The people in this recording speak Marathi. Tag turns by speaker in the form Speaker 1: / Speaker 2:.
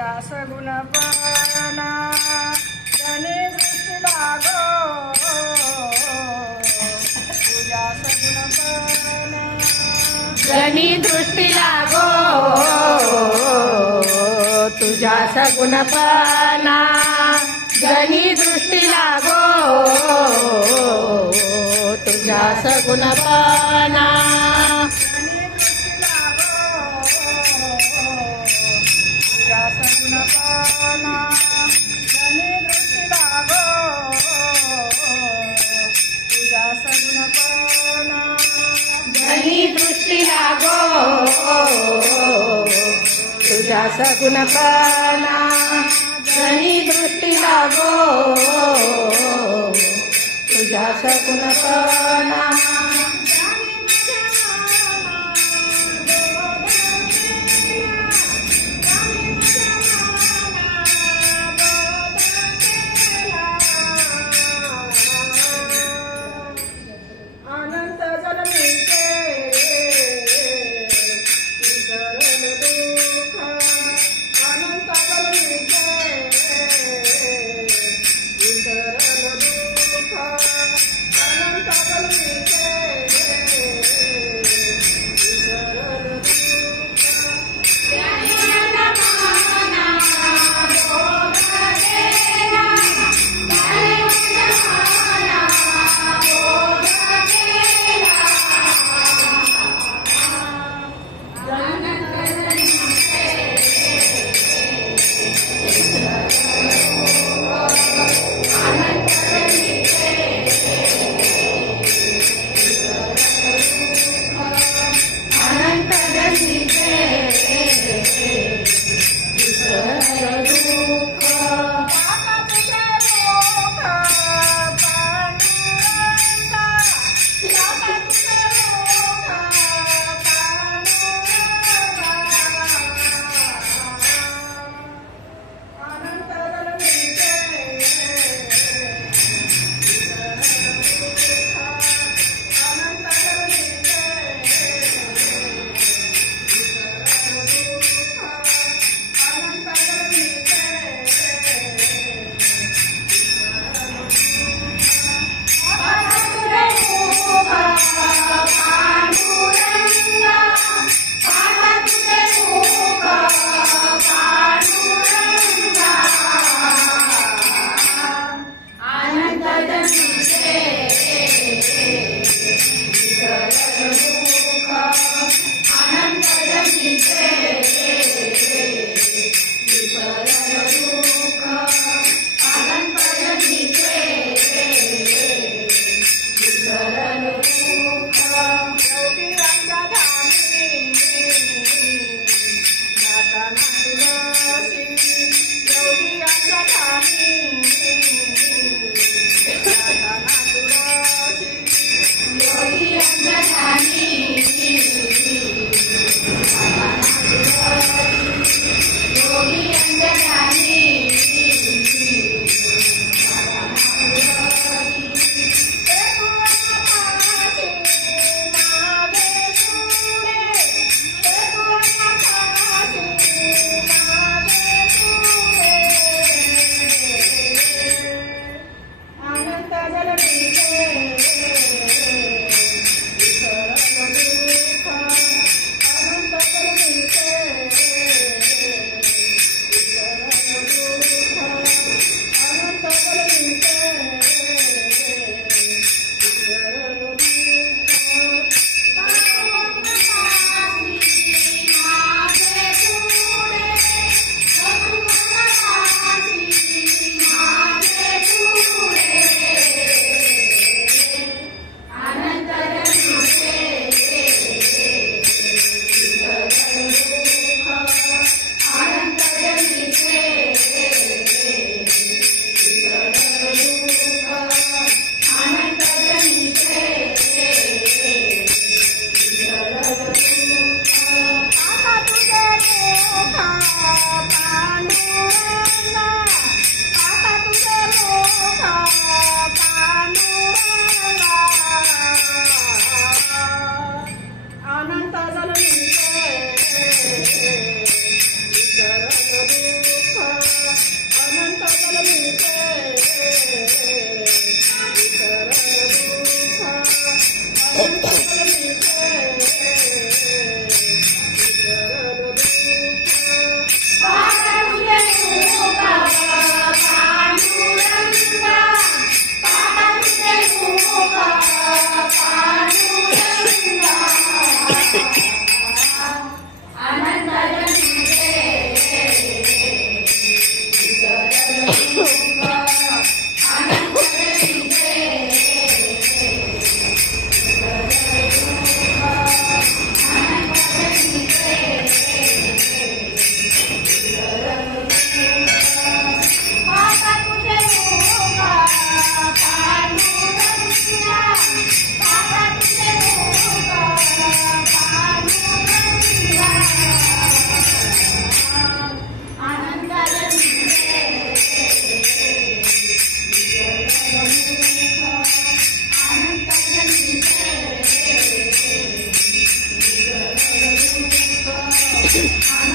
Speaker 1: तुझ्या पाना जनी दृष्टी लागो. तुझ्या पाना
Speaker 2: जनी दृष्टी लागो. तुझ्या पाना जनी दृष्टी लागो. तुझ्या
Speaker 1: सगुण पाना तुझ्या सगुणपणा जनी लागो तुझ्या सगुणपणा
Speaker 2: जनी दृष्टी लागो तुझ्या सगुणपणा Thank you.